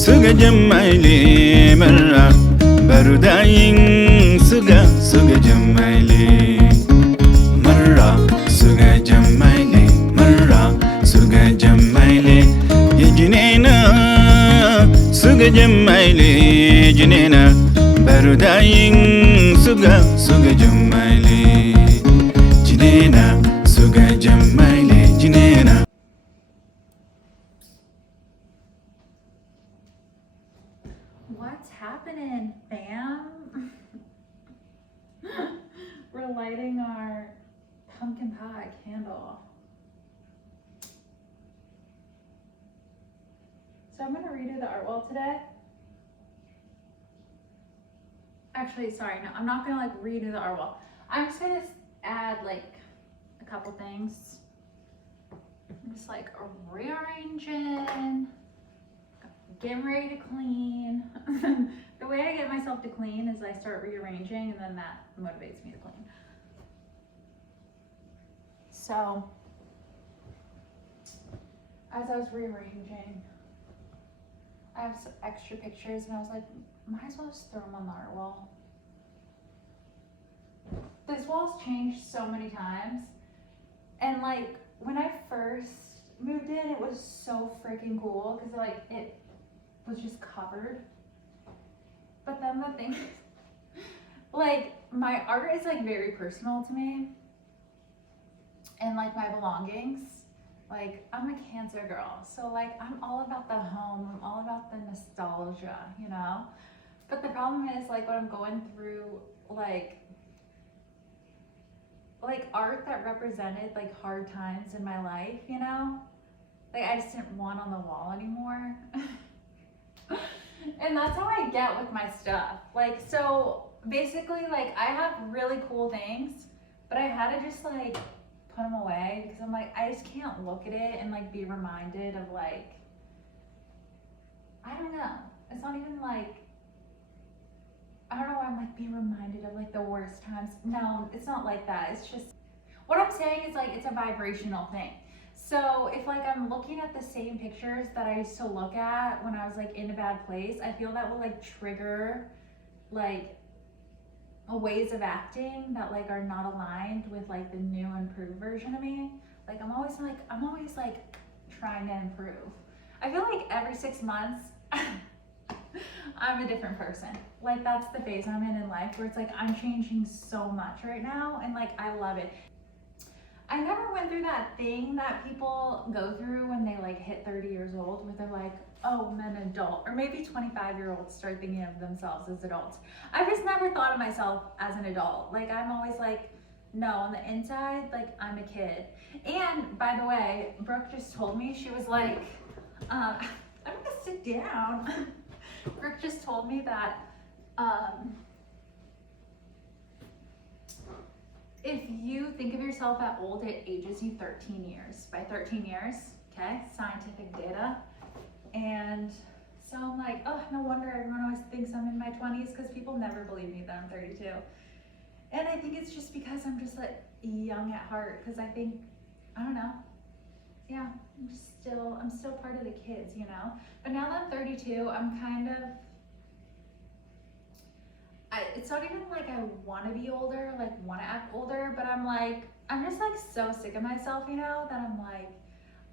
suga jamaile marra barudayin suga jamaile marra suga jamaile marra suga jamaile yijinena suga jamaile jinena barudayin suga jamaile jinena suga jamaile jinena. What's happening, fam? We're lighting our pumpkin pie candle. So I'm gonna redo the art wall today. Actually, sorry, no, I'm not gonna like redo the art wall. I'm just gonna add like a couple things. I'm just like rearranging, getting ready to clean. The way I get myself to clean is I start rearranging and then that motivates me to clean. So, as I was rearranging, I have some extra pictures and I was like, might as well just throw them on the art wall. This wall's changed so many times. And like, when I first moved in, it was so freaking cool because like, it was just covered. But then the thing is, like, my art is like very personal to me. And like my belongings, like I'm a Cancer girl. So like I'm all about the home, I'm all about the nostalgia, you know? But the problem is like when I'm going through like art that represented like hard times in my life, you know? Like I just didn't want on the wall anymore. And that's how I get with my stuff. Like, so basically like I have really cool things, but I had to just like put them away because I'm like, I just can't look at it and like be reminded of like, I don't know. It's not even like, I don't know why I'm like being reminded of like the worst times. No, it's not like that. It's just, what I'm saying is like, it's a vibrational thing. So if like I'm looking at the same pictures that I used to look at when I was like in a bad place, I feel that will like trigger like ways of acting that like are not aligned with like the new improved version of me. Like I'm always like trying to improve. I feel like every 6 months I'm a different person. Like that's the phase I'm in life where it's like I'm changing so much right now and like I love it. I never went through that thing that people go through when they like hit 30 years old where they're like, oh, I'm an adult. Or maybe 25-year-olds start thinking of themselves as adults. I've just never thought of myself as an adult. Like I'm always like, no, on the inside, like I'm a kid. And by the way, Brooke just told me, she was like, I'm gonna sit down. Brooke just told me that if you think of yourself at old, it ages you 13 years. By 13 years, okay, scientific data. And so I'm like, oh, no wonder everyone always thinks I'm in my 20s because people never believe me that I'm 32. And I think it's just because I'm just like young at heart because I think, I don't know, yeah, I'm still part of the kids, you know? But now that I'm 32, I'm kind of, it's not even like I want to be older, like want to act older, but I'm like, I'm just like so sick of myself, you know, that I'm like,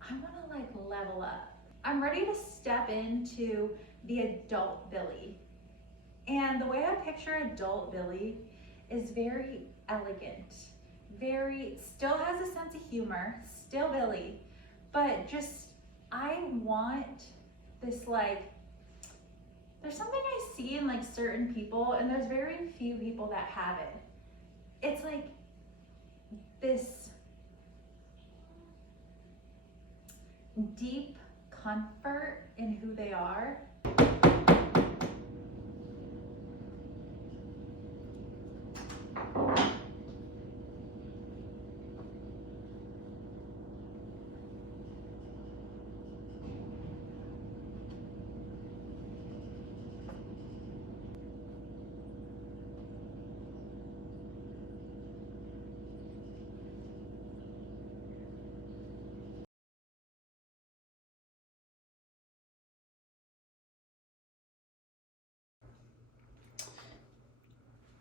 I want to like level up. I'm ready to step into the adult Billy. And the way I picture adult Billy is very elegant, still has a sense of humor, still Billy, but just, I want this like, there's something I see in like certain people and there's very few people that have it. It's like this deep comfort in who they are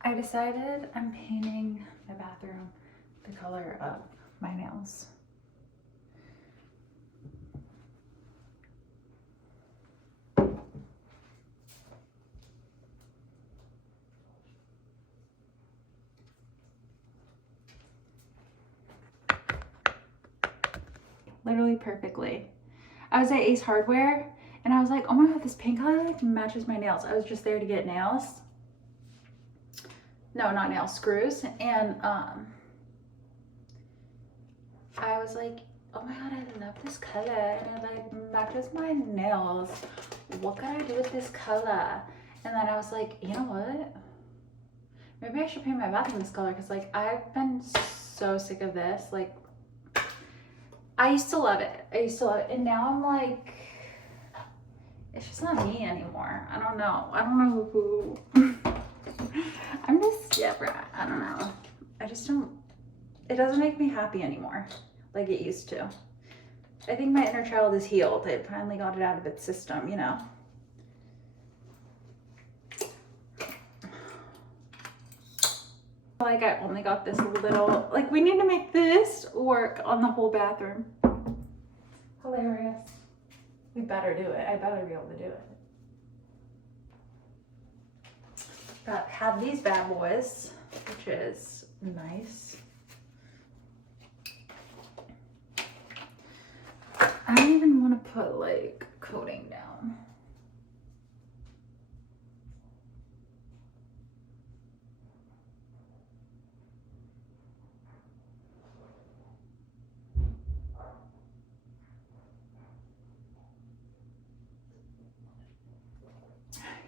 I decided I'm painting my bathroom the color of my nails. Literally perfectly. I was at Ace Hardware and I was like, oh my god, this paint color like matches my nails. I was just there to get nails. No, not nails, screws. And I was like, oh my god, I love this color and it like matches my nails. What can I do with this color? And then I was like, you know what? Maybe I should paint my bathroom this color because like I've been so sick of this. Like I used to love it. And now I'm like, it's just not me anymore. I don't know who. I'm just, yeah, I don't know. I just don't, it doesn't make me happy anymore like it used to. I think my inner child is healed. It finally got it out of its system, you know? Like I only got this little, like we need to make this work on the whole bathroom. Hilarious. We better do it. I better be able to do it. But have these bad boys, which is nice. I don't even want to put like coating down.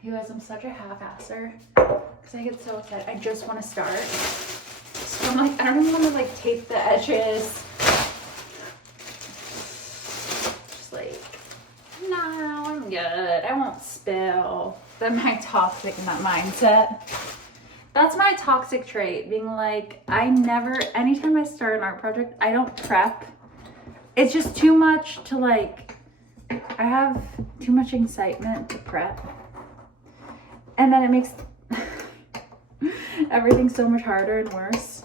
You guys, I'm such a half-asser because I get so excited. I just want to start. So I'm like, I don't even want to like tape the edges. Just like, no, I'm good. I won't spill. Then my toxic mindset. That's my toxic trait, being like, anytime I start an art project, I don't prep. It's just too much to like, I have too much excitement to prep. And then it makes everything so much harder and worse.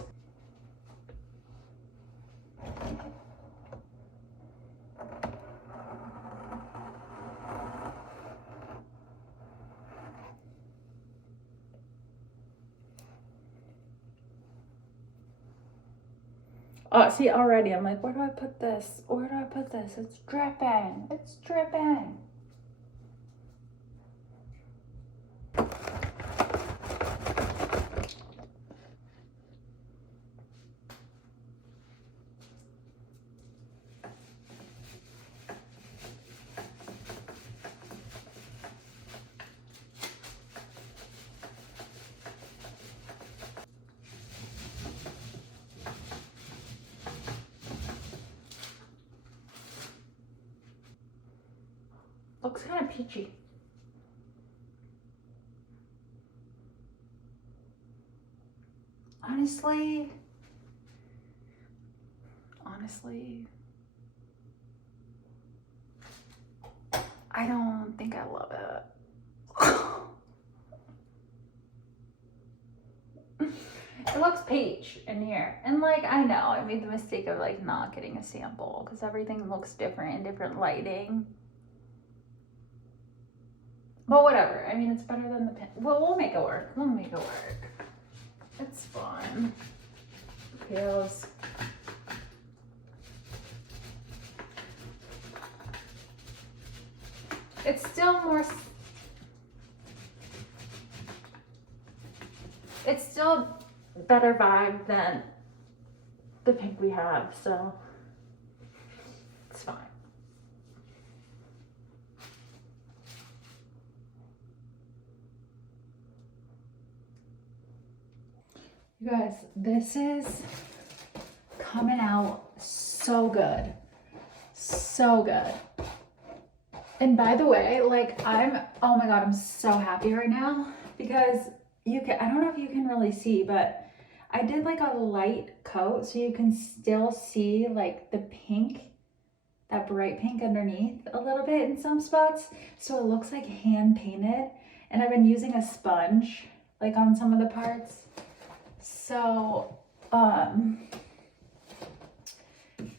Oh, see, already I'm like, where do I put this? Where do I put this? It's dripping. It's dripping. Looks kind of peachy. Honestly, I don't think I love it. It looks peach in here. And like, I know I made the mistake of like not getting a sample because everything looks different in different lighting. But whatever. I mean, it's better than the pen. Well, we'll make it work. We'll make it work. It's fun. Feels. It's still more. It's still better vibe than the pink we have, so it's fine. You guys, this is coming out so good. So good. And by the way, like oh my God, I'm so happy right now because I don't know if you can really see, but I did like a light coat so you can still see like the pink, that bright pink underneath a little bit in some spots. So it looks like hand painted, and I've been using a sponge like on some of the parts. So,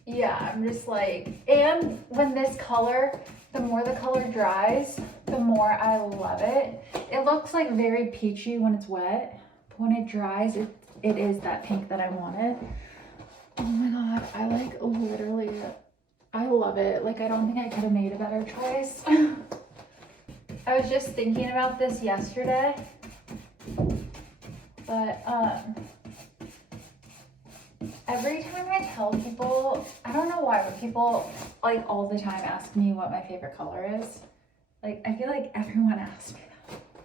yeah, I'm just like, and when this color, the more the color dries, the more I love it. It looks like very peachy when it's wet, but when it dries, it is that pink that I wanted. Oh my God, I like literally, I love it. Like, I don't think I could have made a better choice. I was just thinking about this yesterday, but every time I tell people, I don't know why, but people like all the time ask me what my favorite color is. Like, I feel like everyone asks me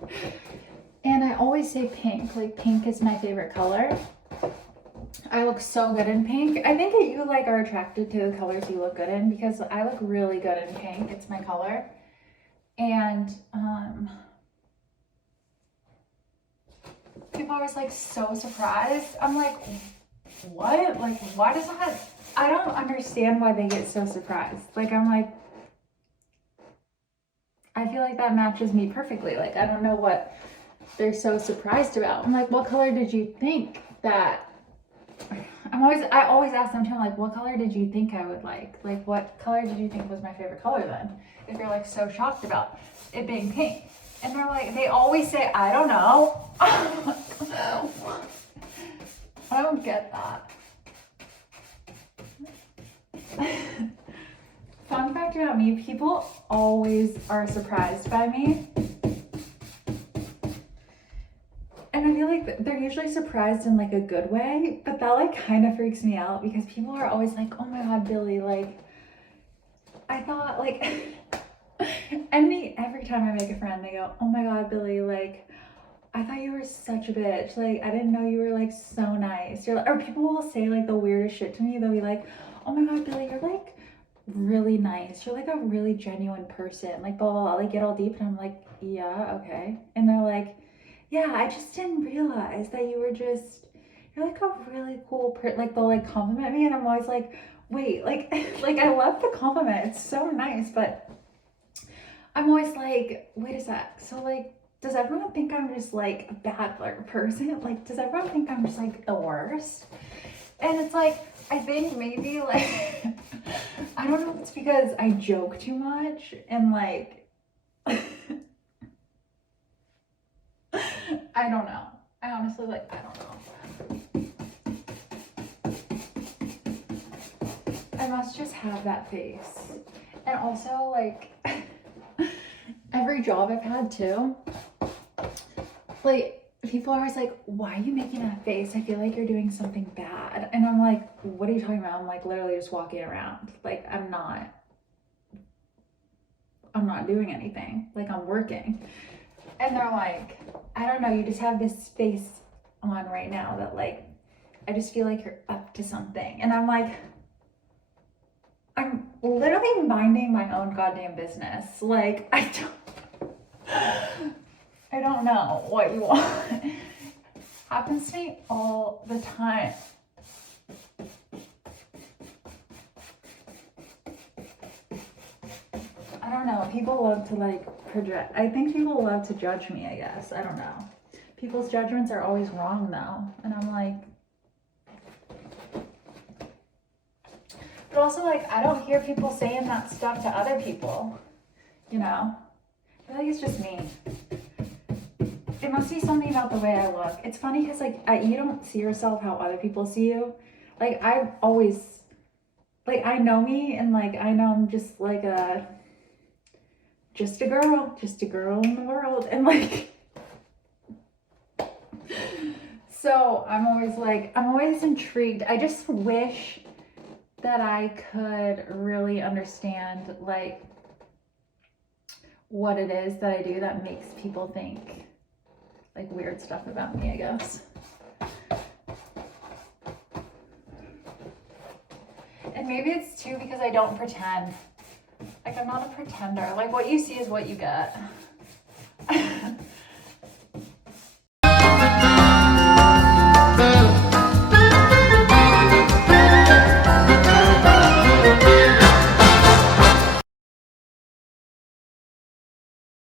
that. And I always say pink, like pink is my favorite color. I look so good in pink. I think that you like are attracted to the colors you look good in, because I look really good in pink. It's my color. And people are always like so surprised. I'm like, what? Like, why does that? I don't understand why they get so surprised. Like, I'm like, I feel like that matches me perfectly. Like, I don't know what they're so surprised about. I'm like, what color did you think that? I always ask them too, I'm like, what color did you think I would like? Like, what color did you think was my favorite color then? If you're like so shocked about it being pink. And they're like, they always say, I don't know. I don't get that. Fun fact about me, people always are surprised by me. And I feel like they're usually surprised in like a good way, but that like kind of freaks me out, because people are always like, oh my God, Billy, like, I thought like, every time I make a friend, they go, oh my God, Billy, like, I thought you were such a bitch. Like, I didn't know you were like so nice. You're like, or people will say like the weirdest shit to me. They'll be like, oh my God, Billy, you're like really nice. You're like a really genuine person. Like, blah, blah, blah, like get all deep. And I'm like, yeah, okay. And they're like, yeah, I just didn't realize that you were just, you're like a really cool person. Like, they'll like compliment me, and I'm always like, wait, like, like I love the compliment. It's so nice, but I'm always like, wait a sec. So like, does everyone think I'm just like a bad person? Like, does everyone think I'm just like the worst? And it's like, I think maybe like, I don't know if it's because I joke too much and like, I don't know. I honestly like, I don't know. I must just have that face. And also like, every job I've had too, like people are always like, why are you making that face? I feel like you're doing something bad. And I'm like, what are you talking about? I'm like literally just walking around. Like, I'm not doing anything. Like, I'm working. And they're like, I don't know, you just have this face on right now that like, I just feel like you're up to something. And I'm like, I'm literally minding my own goddamn business. Like, I don't know what you want. Happens to me all the time. I don't know. People love to like project. I think people love to judge me, I guess. I don't know. People's judgments are always wrong though. And I'm like, but also like, I don't hear people saying that stuff to other people, you know? I feel like it's just me. It must be something about the way I look. It's funny because like, you don't see yourself how other people see you. Like, I've always, like, I know me, and like, I know I'm just like just a girl in the world. And like, so I'm always intrigued. I just wish that I could really understand like what it is that I do that makes people think like weird stuff about me, I guess. And maybe it's too because I don't pretend. Like, I'm not a pretender. Like, what you see is what you get.